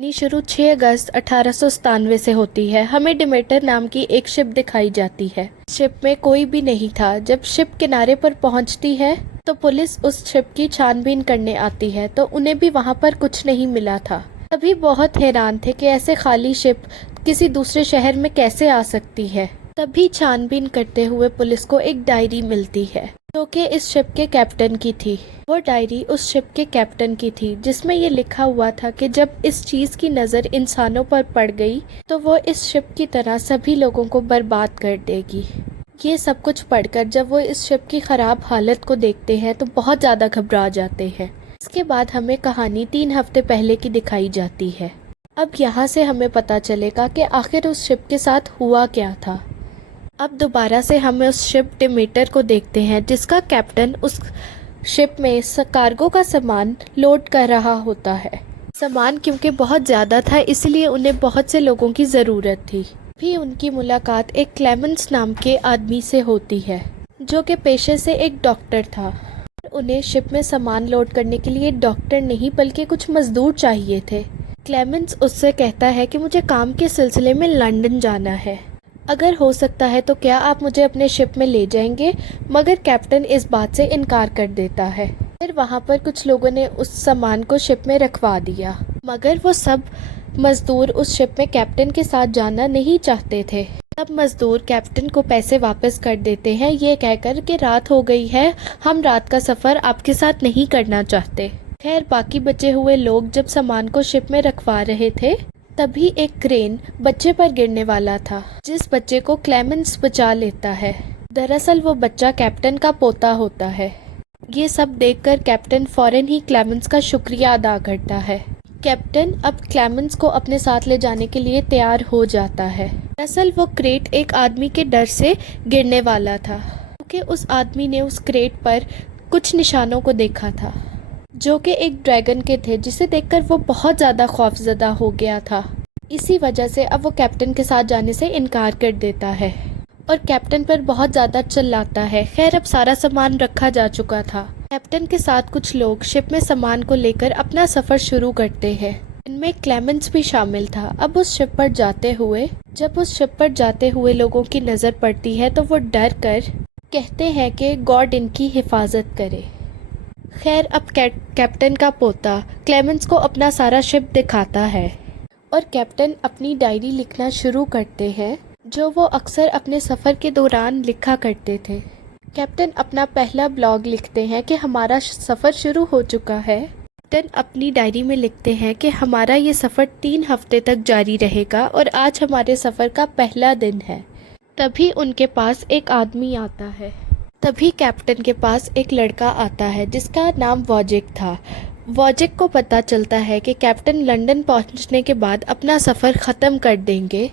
कहानी शुरू 6 अगस्त 1897 से होती है। हमें डिमेटर नाम की एक शिप दिखाई जाती है। शिप में कोई भी नहीं था। जब शिप किनारे पर पहुंचती है तो पुलिस उस शिप की छानबीन करने आती है तो उन्हें भी वहां पर कुछ नहीं मिला था। सभी बहुत हैरान थे कि ऐसे खाली शिप किसी दूसरे शहर में कैसे आ सकती है। तभी छानबीन करते हुए पुलिस को एक डायरी मिलती है जो कि इस शिप के कैप्टन की थी। वो डायरी उस शिप के कैप्टन की थी जिसमें ये लिखा हुआ था कि जब इस चीज की नजर इंसानों पर पड़ गई तो वो इस शिप की तरह सभी लोगों को बर्बाद कर देगी। ये सब कुछ पढ़कर जब वो इस शिप की खराब हालत को देखते हैं तो बहुत ज्यादा घबरा जाते हैं। इसके बाद हमें कहानी 3 हफ्ते पहले की दिखाई जाती है। अब यहाँ से हमें पता चलेगा कि आखिर उस शिप के साथ हुआ क्या था। अब दोबारा से हम उस शिप डिमेटर को देखते हैं जिसका कैप्टन उस शिप में कार्गो का सामान लोड कर रहा होता है। सामान क्योंकि बहुत ज़्यादा था इसलिए उन्हें बहुत से लोगों की ज़रूरत थी। भी उनकी मुलाकात एक क्लेमेंस नाम के आदमी से होती है जो कि पेशे से एक डॉक्टर था। उन्हें शिप में सामान लोड करने के लिए डॉक्टर नहीं बल्कि कुछ मजदूर चाहिए थे। क्लेमेंस उससे कहता है कि मुझे काम के सिलसिले में लंदन जाना है, अगर हो सकता है तो क्या आप मुझे अपने शिप में ले जाएंगे। मगर कैप्टन इस बात से इनकार कर देता है। फिर वहाँ पर कुछ लोगों ने उस सामान को शिप में रखवा दिया मगर वो सब मजदूर उस शिप में कैप्टन के साथ जाना नहीं चाहते थे। तब मजदूर कैप्टन को पैसे वापस कर देते हैं ये कहकर कि रात हो गई है, हम रात का सफ़र आपके साथ नहीं करना चाहते। खैर बाकी बचे हुए लोग जब सामान को शिप में रखवा रहे थे तभी एक क्रेन बच्चे पर गिरने वाला था जिस बच्चे को क्लेमेंस बचा लेता है। दरअसल वो बच्चा कैप्टन का पोता होता है। ये सब देखकर कैप्टन फौरन ही क्लेमेंस का शुक्रिया अदा करता है। कैप्टन अब क्लेमेंस को अपने साथ ले जाने के लिए तैयार हो जाता है। दरअसल वो क्रेट एक आदमी के डर से गिरने वाला था क्योंकि उस आदमी ने उस क्रेट पर कुछ निशानों को देखा था जो कि एक ड्रैगन के थे जिसे देखकर वो बहुत ज़्यादा खौफजदा हो गया था। इसी वजह से अब वो कैप्टन के साथ जाने से इनकार कर देता है और कैप्टन पर बहुत ज़्यादा चिल्लाता है। खैर अब सारा सामान रखा जा चुका था। कैप्टन के साथ कुछ लोग शिप में सामान को लेकर अपना सफ़र शुरू करते हैं। इनमें क्लेमेंस भी शामिल था। अब उस शिप पर जाते हुए लोगों की नज़र पड़ती है तो वो डर कर कहते हैं कि गॉड इनकी हिफाजत करे। खैर अब कैप्टन का पोता क्लेमेंस को अपना सारा शिप दिखाता है और कैप्टन अपनी डायरी लिखना शुरू करते हैं जो वो अक्सर अपने सफ़र के दौरान लिखा करते थे। कैप्टन अपना पहला ब्लॉग लिखते हैं कि हमारा सफ़र शुरू हो चुका है। कैप्टन अपनी डायरी में लिखते हैं कि हमारा ये सफ़र 3 हफ्ते तक जारी रहेगा और आज हमारे सफ़र का पहला दिन है। तभी उनके पास एक आदमी आता है। तभी कैप्टन के पास एक लड़का आता है जिसका नाम वॉजिक था। वॉजिक को पता चलता है कि कैप्टन लंदन पहुंचने के बाद अपना सफ़र ख़त्म कर देंगे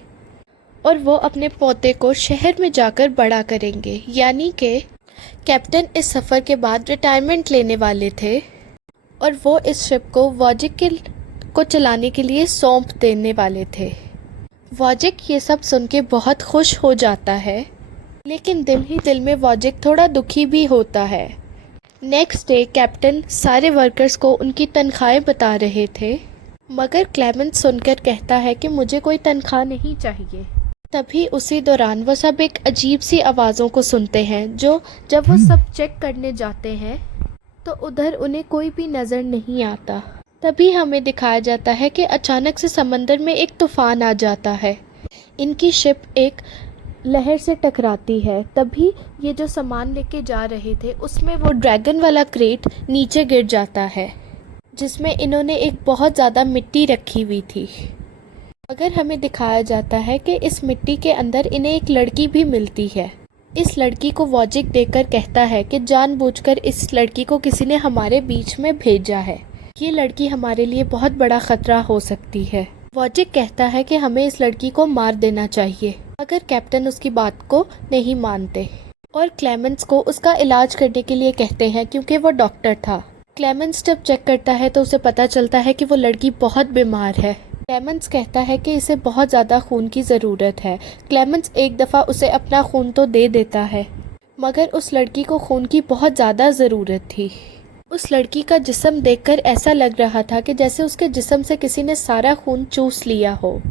और वो अपने पोते को शहर में जाकर बड़ा करेंगे, यानी कि कैप्टन इस सफ़र के बाद रिटायरमेंट लेने वाले थे और वो इस शिप को वॉजिक को चलाने के लिए सौंप देने वाले थे। वॉजिक ये सब सुन के बहुत खुश हो जाता है लेकिन दिल ही दिल में वॉजिक थोड़ा दुखी भी होता है। नेक्स्ट डे कैप्टन सारे वर्कर्स को उनकी तनख्वाहें बता रहे थे मगर क्लेमेंस सुनकर कहता है कि मुझे कोई तनख्वाह नहीं चाहिए। तभी उसी दौरान वो सब एक अजीब सी आवाज़ों को सुनते हैं जो जब वो सब चेक करने जाते हैं तो उधर उन्हें कोई भी नज़र नहीं आता। तभी हमें दिखाया जाता है कि अचानक से समंदर में एक तूफान आ जाता है। इनकी शिप एक लहर से टकराती है। तभी ये जो सामान लेके जा रहे थे उसमें वो ड्रैगन वाला क्रेट नीचे गिर जाता है जिसमें इन्होंने एक बहुत ज़्यादा मिट्टी रखी हुई थी। अगर हमें दिखाया जाता है कि इस मिट्टी के अंदर इन्हें एक लड़की भी मिलती है। इस लड़की को वॉजिक देखकर कहता है कि जानबूझकर इस लड़की को किसी ने हमारे बीच में भेजा है। ये लड़की हमारे लिए बहुत बड़ा ख़तरा हो सकती है। वॉजिक कहता है कि हमें इस लड़की को मार देना चाहिए मगर कैप्टन उसकी बात को नहीं मानते और क्लेमेंस को उसका इलाज करने के लिए कहते हैं क्योंकि वो डॉक्टर था। क्लेमेंस जब चेक करता है तो उसे पता चलता है कि वो लड़की बहुत बीमार है। क्लेमेंस कहता है कि इसे बहुत ज़्यादा खून की ज़रूरत है। क्लेमेंस एक दफ़ा उसे अपना खून तो दे देता है मगर उस लड़की को खून की बहुत ज़्यादा ज़रूरत थी। उस लड़की का जिस्म देखकर ऐसा लग रहा था कि जैसे उसके जिस्म से किसी ने सारा खून चूस लिया हो।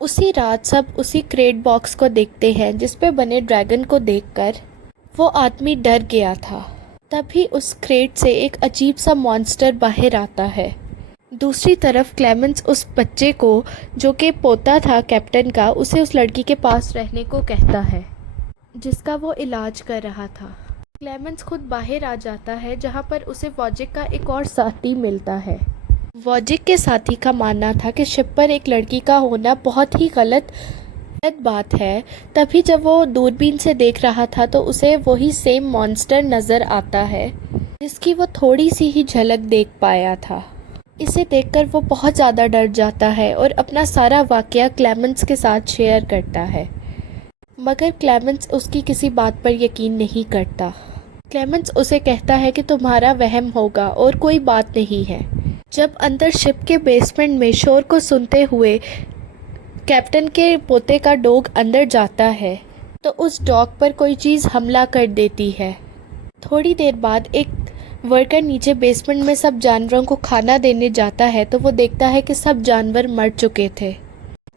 उसी रात सब उसी क्रेट बॉक्स को देखते हैं जिस पे बने ड्रैगन को देखकर वो आदमी डर गया था। तभी उस क्रेट से एक अजीब सा मॉन्स्टर बाहर आता है। दूसरी तरफ क्लेमेंस उस बच्चे को, जो कि पोता था कैप्टन का, उसे उस लड़की के पास रहने को कहता है जिसका वो इलाज कर रहा था। क्लेमेंस खुद बाहर आ जाता है जहाँ पर उसे वॉजिक का एक और साथी मिलता है। वॉजिक के साथी का मानना था कि शिप पर एक लड़की का होना बहुत ही गलत बात है। तभी जब वो दूरबीन से देख रहा था तो उसे वही सेम मॉन्स्टर नज़र आता है जिसकी वो थोड़ी सी ही झलक देख पाया था। इसे देखकर वो बहुत ज़्यादा डर जाता है और अपना सारा वाक़या क्लेमेंस के साथ शेयर करता है, मगर क्लेमेंस उसकी किसी बात पर यकीन नहीं करता। क्लेमेंस उसे कहता है कि तुम्हारा वहम होगा और कोई बात नहीं है। जब अंदर शिप के बेसमेंट में शोर को सुनते हुए कैप्टन के पोते का डॉग अंदर जाता है तो उस डॉग पर कोई चीज़ हमला कर देती है। थोड़ी देर बाद एक वर्कर नीचे बेसमेंट में सब जानवरों को खाना देने जाता है तो वो देखता है कि सब जानवर मर चुके थे।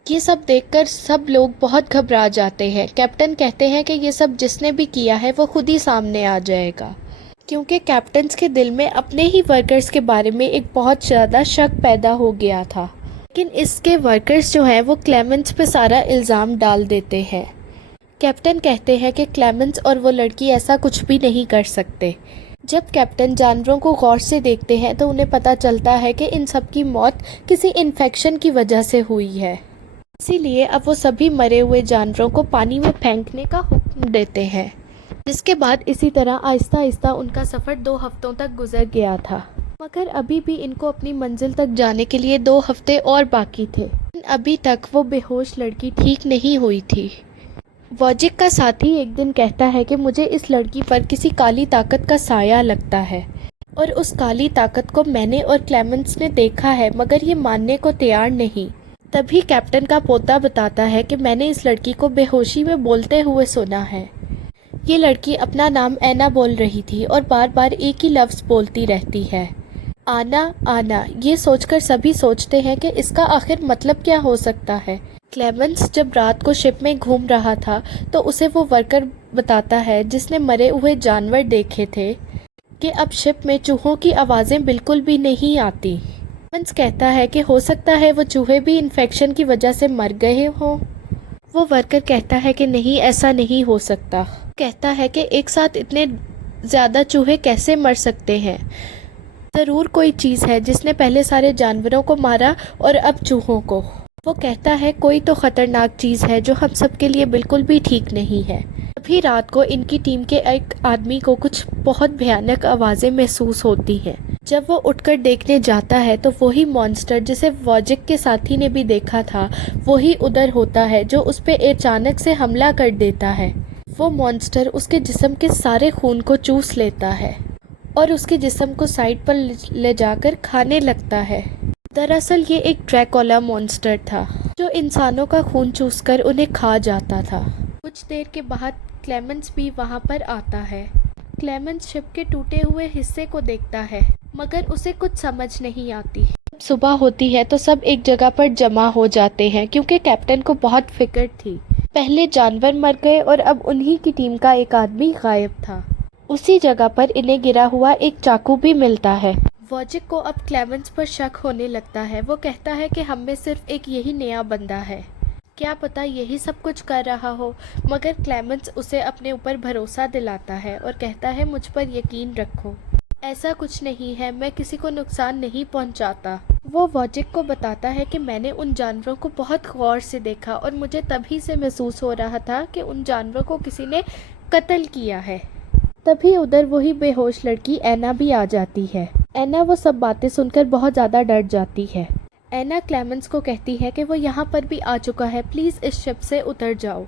ये सब देखकर सब लोग बहुत घबरा जाते हैं। कैप्टन कहते हैं कि ये सब जिसने भी किया है वो खुद ही सामने आ जाएगा, क्योंकि कैप्टन्स के दिल में अपने ही वर्कर्स के बारे में एक बहुत ज़्यादा शक पैदा हो गया था। लेकिन इसके वर्कर्स जो हैं वो क्लेमेंस पे सारा इल्ज़ाम डाल देते हैं। कैप्टन कहते हैं कि क्लेमेंस और वो लड़की ऐसा कुछ भी नहीं कर सकते। जब कैप्टन जानवरों को गौर से देखते हैं तो उन्हें पता चलता है कि इन सब की मौत किसी इन्फेक्शन की वजह से हुई है। इसीलिए अब वो सभी मरे हुए जानवरों को पानी में फेंकने का हुक्म देते हैं, जिसके बाद इसी तरह आहिस्ता आहिस्ता उनका सफ़र 2 हफ्तों तक गुजर गया था। मगर अभी भी इनको अपनी मंजिल तक जाने के लिए 2 हफ्ते और बाकी थे। अभी तक वो बेहोश लड़की ठीक नहीं हुई थी। वॉजिक का साथी एक दिन कहता है कि मुझे इस लड़की पर किसी काली ताकत का साया लगता है और उस काली ताकत को मैंने और क्लेमेंस ने देखा है, मगर ये मानने को तैयार नहीं। तभी कैप्टन का पोता बताता है कि मैंने इस लड़की को बेहोशी में बोलते हुए सुना है। ये लड़की अपना नाम ऐना बोल रही थी और बार बार एक ही लफ्ज़ बोलती रहती है, आना आना। ये सोचकर सभी सोचते हैं कि इसका आखिर मतलब क्या हो सकता है। क्लेमेंस जब रात को शिप में घूम रहा था तो उसे वो वर्कर बताता है जिसने मरे हुए जानवर देखे थे कि अब शिप में चूहों की आवाज़ें बिल्कुल भी नहीं आती। क्लेमेंस कहता है कि हो सकता है वो चूहे भी इन्फेक्शन की वजह से मर गए हों। वो वर्कर कहता है कि नहीं, ऐसा नहीं हो सकता। कहता है कि एक साथ इतने ज़्यादा चूहे कैसे मर सकते हैं। ज़रूर कोई चीज़ है जिसने पहले सारे जानवरों को मारा और अब चूहों को। वो कहता है कोई तो ख़तरनाक चीज़ है जो हम सब के लिए बिल्कुल भी ठीक नहीं है। अभी रात को इनकी टीम के एक आदमी को कुछ बहुत भयानक आवाज़ें महसूस होती हैं। जब वो उठकर देखने जाता है तो वही मॉन्स्टर जिसे वॉजिक के साथी ने भी देखा था वही उधर होता है, जो उस पर अचानक से हमला कर देता है। वो मॉन्स्टर उसके जिस्म के सारे खून को चूस लेता है और उसके जिस्म को साइड पर ले जाकर खाने लगता है। दरअसल ये एक ड्रैकुला मॉन्स्टर था जो इंसानों का खून चूसकर उन्हें खा जाता था। कुछ देर के बाद क्लेमेंस भी वहाँ पर आता है। क्लेमेंस शिप के टूटे हुए हिस्से को देखता है, मगर उसे कुछ समझ नहीं आती। जब सुबह होती है तो सब एक जगह पर जमा हो जाते हैं, क्योंकि कैप्टन को बहुत फिक्र थी। पहले जानवर मर गए और अब उन्हीं की टीम का एक आदमी गायब था। उसी जगह पर इन्हें गिरा हुआ एक चाकू भी मिलता है। वॉजिक को अब क्लेमेंस पर शक होने लगता है। वो कहता है कि हम में सिर्फ एक यही नया बंदा है, क्या पता यही सब कुछ कर रहा हो। मगर क्लेमेंस उसे अपने ऊपर भरोसा दिलाता है और कहता है मुझ पर यकीन रखो, ऐसा कुछ नहीं है, मैं किसी को नुकसान नहीं पहुंचाता। वो वॉजिक को बताता है कि मैंने उन जानवरों को बहुत गौर से देखा और मुझे तभी से महसूस हो रहा था कि उन जानवरों को किसी ने कत्ल किया है। तभी उधर वही बेहोश लड़की ऐना भी आ जाती है। ऐना वो सब बातें सुनकर बहुत ज़्यादा डर जाती है। ऐना क्लेमेंस को कहती है कि वो यहाँ पर भी आ चुका है, प्लीज़ इस शिप से उतर जाओ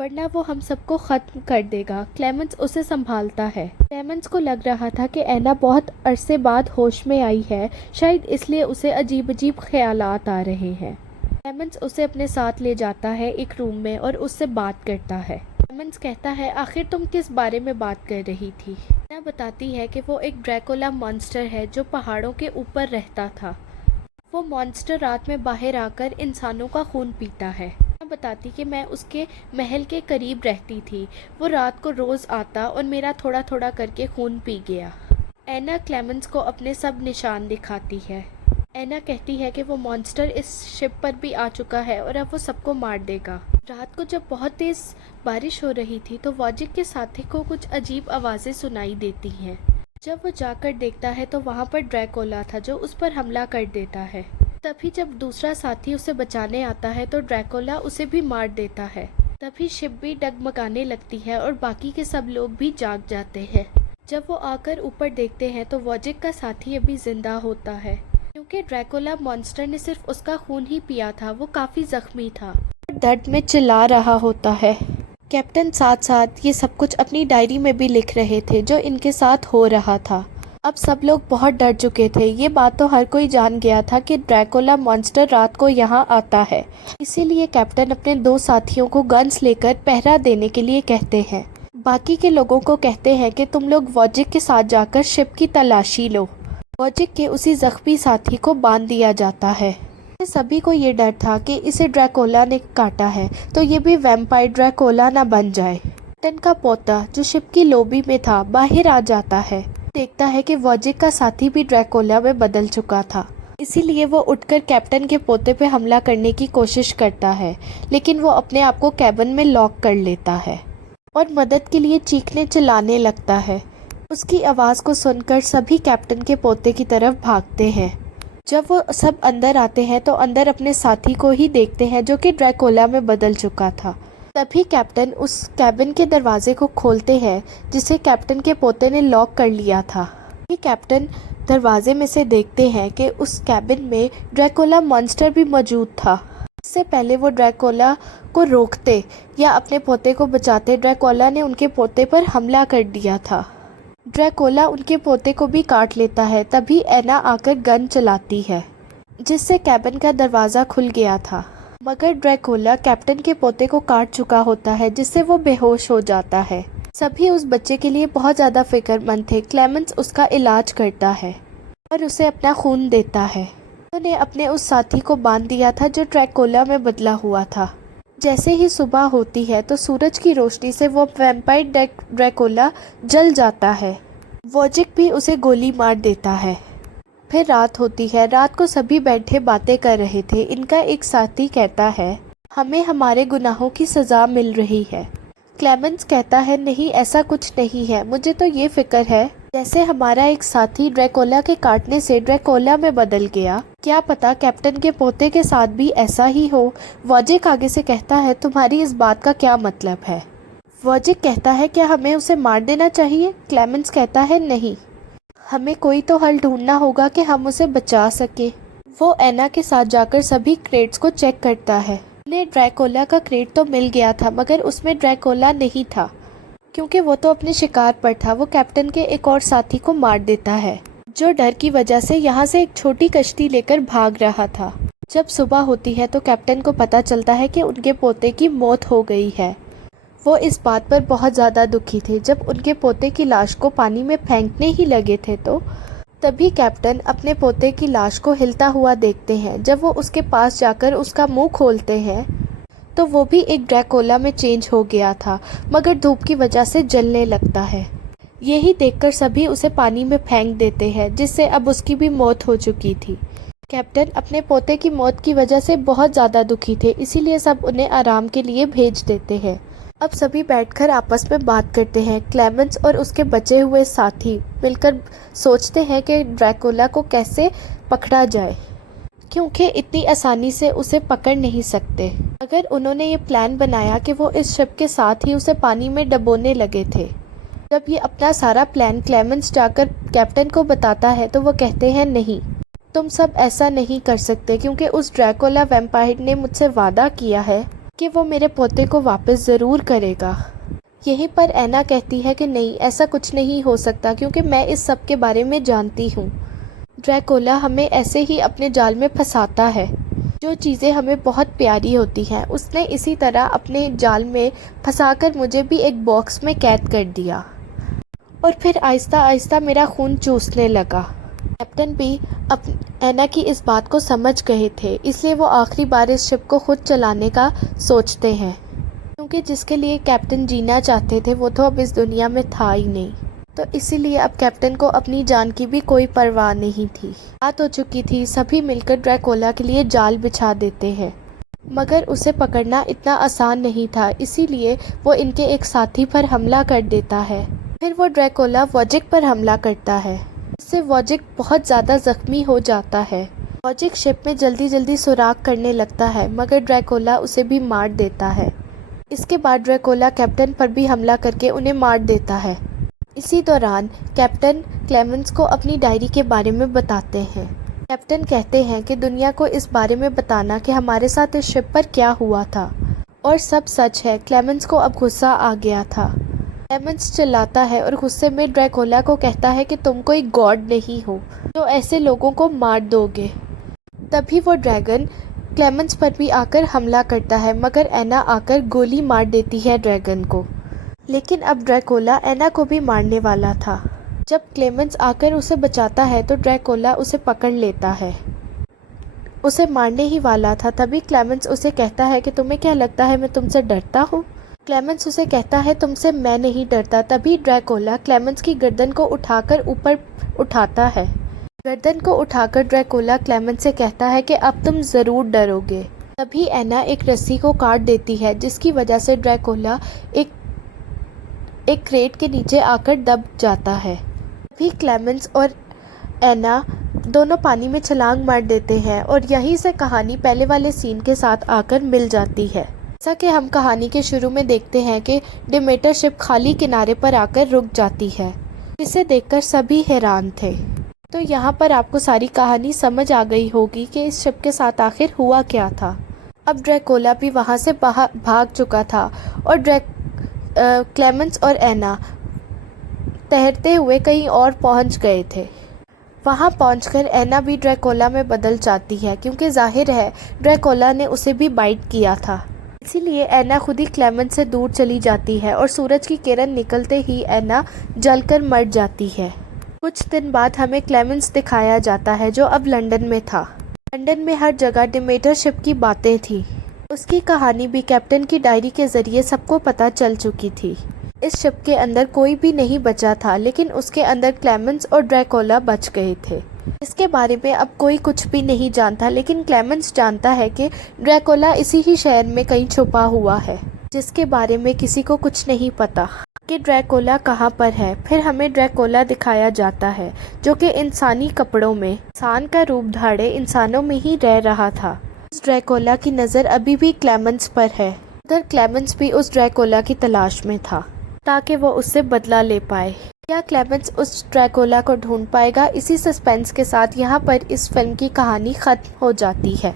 वरना वो हम सबको ख़त्म कर देगा। क्लेमेंस उसे संभालता है। क्लेमेंस को लग रहा था कि ऐना बहुत अरसे बाद होश में आई है, शायद इसलिए उसे अजीब अजीब ख्यालात आ रहे हैं। क्लेमेंस उसे अपने साथ ले जाता है एक रूम में और उससे बात करता है। क्लेमेंस कहता है, आखिर तुम किस बारे में बात कर रही थी? एना बताती है कि वो एक ड्रैकुला मॉन्स्टर है जो पहाड़ों के ऊपर रहता था। वो मॉन्स्टर रात में बाहर आकर इंसानों का खून पीता है। एना बताती कि मैं उसके महल के करीब रहती थी। वो रात को रोज़ आता और मेरा थोड़ा थोड़ा करके खून पी गया। एना क्लेमेंस को अपने सब निशान दिखाती है। एना कहती है कि वो मॉन्स्टर इस शिप पर भी आ चुका है और अब वो सबको मार देगा। रात को जब बहुत तेज़ बारिश हो रही थी तो वॉजिक के साथी को कुछ अजीब आवाज़ें सुनाई देती हैं। जब वो जाकर देखता है तो वहाँ पर ड्रैकुला था जो उस पर हमला कर देता है। तभी जब दूसरा साथी उसे बचाने आता है तो ड्रैकुला उसे भी मार देता है। तभी शिप भी डगमगाने लगती है और बाकी के सब लोग भी जाग जाते हैं। जब वो आकर ऊपर देखते हैं तो वॉजिक का साथी अभी जिंदा होता है। क्योंकि ड्रैकुला मॉन्स्टर ने सिर्फ उसका खून ही पिया था, वो काफ़ी ज़ख्मी था और दर्द में चिल्ला रहा होता है। कैप्टन साथ साथ ये सब कुछ अपनी डायरी में भी लिख रहे थे जो इनके साथ हो रहा था। अब सब लोग बहुत डर चुके थे। ये बात तो हर कोई जान गया था कि ड्रैकुला मॉन्स्टर रात को यहाँ आता है। इसीलिए कैप्टन अपने 2 साथियों को गन्स लेकर पहरा देने के लिए कहते हैं। बाकी के लोगों को कहते हैं कि तुम लोग वॉजिक के साथ जाकर शिप की तलाशी लो। वॉजिक के उसी जख्मी साथी को बांध दिया जाता है। सभी को ये डर था कि इसे ड्रैकुला ने काटा है तो ये भी वैम्पायर ड्रैकुला ना बन जाए। कैप्टन का पोता जो शिप की लॉबी में था बाहर आ जाता है। देखता है कि वॉजिक का साथी भी ड्रैकुला में बदल चुका था। इसीलिए वो उठकर कैप्टन के पोते पे हमला करने की कोशिश करता है, लेकिन वो अपने आप को कैबिन में लॉक कर लेता है और मदद के लिए चीखने चिल्लाने लगता है। उसकी आवाज़ को सुनकर सभी कैप्टन के पोते की तरफ भागते हैं। जब वो सब अंदर आते हैं तो अंदर अपने साथी को ही देखते हैं जो कि ड्रैकुला में बदल चुका था। तभी कैप्टन उस कैबिन के दरवाजे को खोलते हैं जिसे कैप्टन के पोते ने लॉक कर लिया था। ये कैप्टन दरवाजे में से देखते हैं कि उस कैबिन में ड्रैकुला मॉन्स्टर भी मौजूद था। इससे पहले वो ड्रैकुला को रोकते या अपने पोते को बचाते, ड्रैकुला ने उनके पोते पर हमला कर दिया था। ड्रैकुला उनके पोते को भी काट लेता है। तभी एना आकर गन चलाती है जिससे कैबिन का दरवाज़ा खुल गया था, मगर ड्रैकुला कैप्टन के पोते को काट चुका होता है जिससे वो बेहोश हो जाता है। सभी उस बच्चे के लिए बहुत ज़्यादा फिक्रमंद थे। क्लेमेंस उसका इलाज करता है और उसे अपना खून देता है। उन्होंने अपने उस साथी को बांध दिया था जो ड्रैकुला में बदला हुआ था। जैसे ही सुबह होती है तो सूरज की रोशनी से वो वैम्पायर ड्रैकुला जल जाता है। वॉजिक भी उसे गोली मार देता है। फिर रात होती है। रात को सभी बैठे बातें कर रहे थे। इनका एक साथी कहता है, हमें हमारे गुनाहों की सज़ा मिल रही है। क्लेमेंस कहता है, नहीं ऐसा कुछ नहीं है, मुझे तो ये फिक्र है जैसे हमारा एक साथी ड्रैकुला के काटने से ड्रैकुला में बदल गया। क्या पता कैप्टन के पोते के साथ भी ऐसा ही हो। वॉजिक आगे से कहता है, तुम्हारी इस बात का क्या मतलब है? वॉजिक कहता है, क्या हमें उसे मार देना चाहिए? क्लेमेंस कहता है, नहीं, हमें कोई तो हल ढूंढना होगा कि हम उसे बचा सके। वो एना के साथ जाकर सभी क्रेट्स को चेक करता है। उन्हें ड्रैकुला का क्रेट तो मिल गया था मगर उसमें ड्रैकुला नहीं था क्योंकि वो तो अपने शिकार पर था। वो कैप्टन के एक और साथी को मार देता है जो डर की वजह से यहाँ से एक छोटी कश्ती लेकर भाग रहा था। जब सुबह होती है तो कैप्टन को पता चलता है कि उनके पोते की मौत हो गई है। वो इस बात पर बहुत ज़्यादा दुखी थे। जब उनके पोते की लाश को पानी में फेंकने ही लगे थे तो तभी कैप्टन अपने पोते की लाश को हिलता हुआ देखते हैं। जब वो उसके पास जाकर उसका मुंह खोलते हैं तो वो भी एक ड्रैकुला में चेंज हो गया था मगर धूप की वजह से जलने लगता है। यही देखकर सभी उसे पानी में फेंक देते हैं जिससे अब उसकी भी मौत हो चुकी थी। कैप्टन अपने पोते की मौत की वजह से बहुत ज़्यादा दुखी थे, इसीलिए सब उन्हें आराम के लिए भेज देते हैं। अब सभी बैठकर आपस में बात करते हैं। क्लेमेंस और उसके बचे हुए साथी मिलकर सोचते हैं कि ड्रैकुला को कैसे पकड़ा जाए क्योंकि इतनी आसानी से उसे पकड़ नहीं सकते। अगर उन्होंने ये प्लान बनाया कि वो इस शिप के साथ ही उसे पानी में डुबोने लगे थे। जब ये अपना सारा प्लान क्लेमेंस जाकर कैप्टन को बताता है तो वो कहते हैं, नहीं, तुम सब ऐसा नहीं कर सकते क्योंकि उस ड्रैकुला वैम्पायर ने मुझसे वादा किया है कि वो मेरे पोते को वापस ज़रूर करेगा। यहीं पर एना कहती है कि नहीं, ऐसा कुछ नहीं हो सकता क्योंकि मैं इस सब के बारे में जानती हूँ। ड्रैकुला हमें ऐसे ही अपने जाल में फंसाता है। जो चीज़ें हमें बहुत प्यारी होती हैं उसने इसी तरह अपने जाल में फंसाकर मुझे भी एक बॉक्स में कैद कर दिया और फिर आहिस्ता आहिस्ता मेरा खून चूसने लगा। कैप्टन भी एना की इस बात को समझ गए थे, इसलिए वो आखिरी बार इस शिप को खुद चलाने का सोचते हैं, क्योंकि जिसके लिए कैप्टन जीना चाहते थे वो तो अब इस दुनिया में था ही नहीं। तो इसीलिए अब कैप्टन को अपनी जान की भी कोई परवाह नहीं थी। रात हो चुकी थी, सभी मिलकर ड्रैकुला के लिए जाल बिछा देते हैं, मगर उसे पकड़ना इतना आसान नहीं था, इसीलिए वो इनके एक साथी पर हमला कर देता है। फिर वो ड्रैकुला वॉजिक पर हमला करता है, इससे वॉजिक बहुत ज़्यादा जख्मी हो जाता है। वॉजिक शिप में जल्दी जल्दी सुराग करने लगता है, मगर ड्रैकुला उसे भी मार देता है। इसके बाद ड्रैकुला कैप्टन पर भी हमला करके उन्हें मार देता है। इसी दौरान कैप्टन क्लेमेंस को अपनी डायरी के बारे में बताते हैं। कैप्टन कहते हैं कि दुनिया को इस बारे में बताना कि हमारे साथ इस शिप पर क्या हुआ था, और सब सच है। क्लेमेंस को अब गुस्सा आ गया था। क्लेमेंस चिल्लाता है और गुस्से में ड्रैकुला को कहता है कि तुम कोई गॉड नहीं हो जो ऐसे लोगों को मार दोगे। तभी वो ड्रैगन क्लेमेंस पर भी आकर हमला करता है, मगर एना आकर गोली मार देती है ड्रैगन को। लेकिन अब ड्रैकुला एना को भी मारने वाला था। जब क्लेमेंस आकर उसे बचाता है तो ड्रैकुला उसे पकड़ लेता है, उसे मारने ही वाला था। तभी क्लेमेंस उसे कहता है कि तुम्हें क्या लगता है मैं तुमसे डरता हूँ? क्लेमेंस उसे कहता है तुमसे मैं नहीं डरता। तभी ड्रैकुला क्लेमेंस की गर्दन को उठाकर ऊपर उठाता है। गर्दन को उठाकर ड्रैकुला क्लेमेंस से कहता है कि अब तुम ज़रूर डरोगे। तभी एना एक रस्सी को काट देती है, जिसकी वजह से ड्रैकुला एक क्रेट के नीचे आकर दब जाता है। तभी क्लेमेंस और एना दोनों पानी में छलांग मार देते हैं और यहीं से कहानी पहले वाले सीन के साथ आकर मिल जाती है। जैसा कि हम कहानी के शुरू में देखते हैं कि डिमेटर शिप खाली किनारे पर आकर रुक जाती है, जिसे देखकर सभी हैरान थे। तो यहाँ पर आपको सारी कहानी समझ आ गई होगी कि इस शिप के साथ आखिर हुआ क्या था। अब ड्रैकुला भी वहाँ से भाग चुका था और क्लेमेंस और एना तैरते हुए कहीं और पहुँच गए थे। वहाँ पहुंचकर एना भी ड्रैकुला में बदल जाती है, क्योंकि जाहिर है ड्रैकुला ने उसे भी बाइट किया था। इसीलिए एना खुद ही क्लेमेंस से दूर चली जाती है और सूरज की किरण निकलते ही एना जलकर मर जाती है। कुछ दिन बाद हमें क्लेमेंस दिखाया जाता है, जो अब लंदन में था। लंदन में हर जगह डिमेटर शिप की बातें थी। उसकी कहानी भी कैप्टन की डायरी के जरिए सबको पता चल चुकी थी। इस शिप के अंदर कोई भी नहीं बचा था, लेकिन उसके अंदर क्लेमेंस और ड्रैकुला बच गए थे। इसके बारे में अब कोई कुछ भी नहीं जानता, लेकिन क्लेमेंस जानता है कि ड्रैकुला इसी ही शहर में कहीं छुपा हुआ है, जिसके बारे में किसी को कुछ नहीं पता कि ड्रैकुला कहाँ पर है। फिर हमें ड्रैकुला दिखाया जाता है, जो कि इंसानी कपड़ों में इंसान का रूप धारे इंसानों में ही रह रहा था। उस ड्रैकुला की नज़र अभी भी क्लेमेंस पर है। उधर क्लेमेंस भी उस ड्रैकुला की तलाश में था, ताकि वो उससे बदला ले पाए। क्या क्लेमेंस उस ड्रैकुला को ढूंढ पाएगा? इसी सस्पेंस के साथ यहाँ पर इस फिल्म की कहानी खत्म हो जाती है।